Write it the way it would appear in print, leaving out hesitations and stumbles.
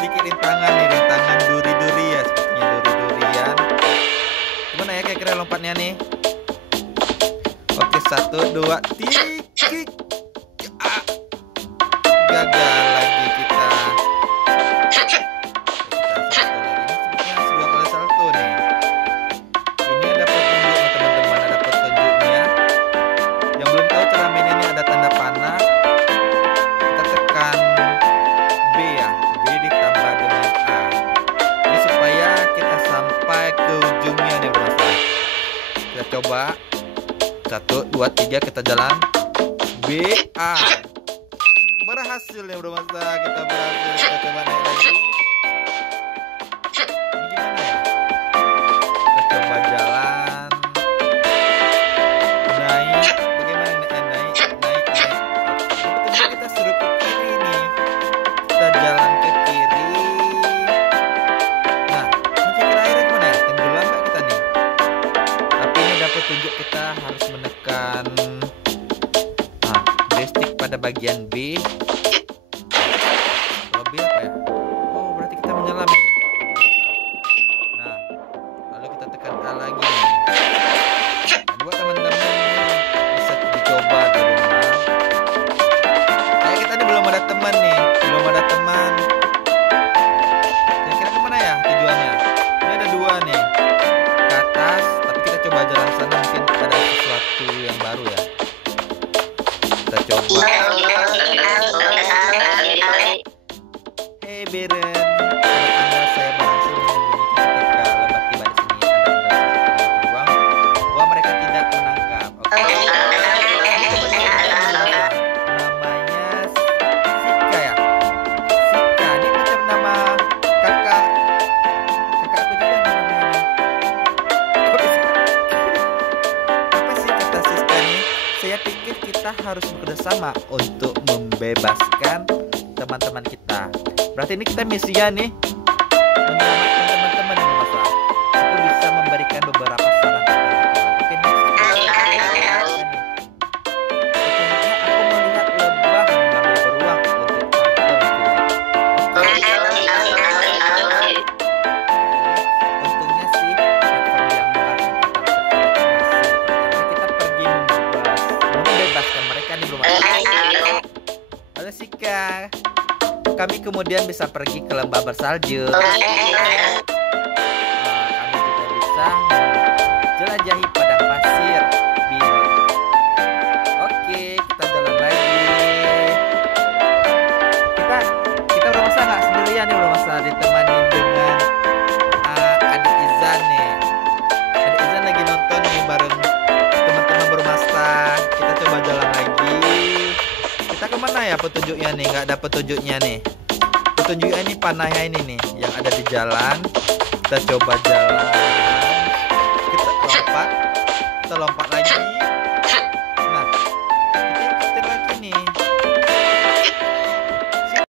sedikit rintangan nih, rintangan duri-duri ya, sepertinya duri-durian. Gimana ya kira-kira lompatnya nih? Oke, 1, 2, 3. Ah, gagal lagi kita. Kita salto lagi. Ini sepertinya harus 2 kali salto nih. Ini ada petunjuknya teman-teman, ada petunjuknya. Yang belum tahu cara main ini ada tanda panah. Kita tekan B ya, B ditambah dengan A. Ini supaya kita sampai ke ujungnya nih bro. Kita coba 1, 2, 3 kita jalan. B A. Berhasil nih bro masa, kita berhasil. Kita coba naik lagi. Ini gimana ya? Kita coba jalan. Naik. Bagaimana nih? Naik. Oke, betul kita suruh ke kiri nih. Kita jalan ke kiri. Nah, ini kira airnya gimana ya? Tenggelam nggak kita nih? Tapi ini ada petunjuk kita harus menekan joystick pada bagian B. Kalau B apa ya? Oh, berarti kita menyelam nih. Nah, lalu kita tekan A lagi nih. Nah, buat teman-teman bisa dicoba di rumah. Kayak kita ini belum ada teman nih, belum ada teman. Kira-kira kemana ya tujuannya? Ini ada 2 nih, ke atas. Tapi kita coba jalan sana, mungkin ada sesuatu yang baru ya. Kita coba. Hey Beren, kalau Anda saya berhasil menyembunyikan ketika lembat tiba di sini. Anda beruang. Wah, mereka tidak menangkap. Oke. Namanya Sika ya. Sika, ini macam nama kakak aku juga namanya. Apa sih kata Siska ini? Saya pikir kita harus bekerjasama untuk membebaskan teman-teman kita. Berarti ini kita misinya nih menyelamatkan teman-teman yang bermasalah. Aku bisa memberikan beberapa saran kepada teman. Oke, nih. Sebenarnya aku melihat lebah mengambil beruang untuk tampil film. Oke. Untungnya sih platform yang melarang kita berkomunikasi. Jadi kita pergi membebaskan mereka nih belum ada. Halo Sika. Kami kemudian bisa pergi ke lembah bersalju. Kami juga bisa menjelajahi padang pasir Bimot. Oke, kita jalan lagi. Kita udah masa nggak sendirian nih, udah masa ditemani dengan adik Izan nih. Adik Izan lagi nonton nih bareng teman-teman bermasta. Kita coba jalan lagi. Kita kemana ya petunjuknya nih? Nggak ada petunjuknya nih. Petunjuknya ini panahnya ini nih yang ada di jalan. Kita coba jalan. Kita lompat lagi.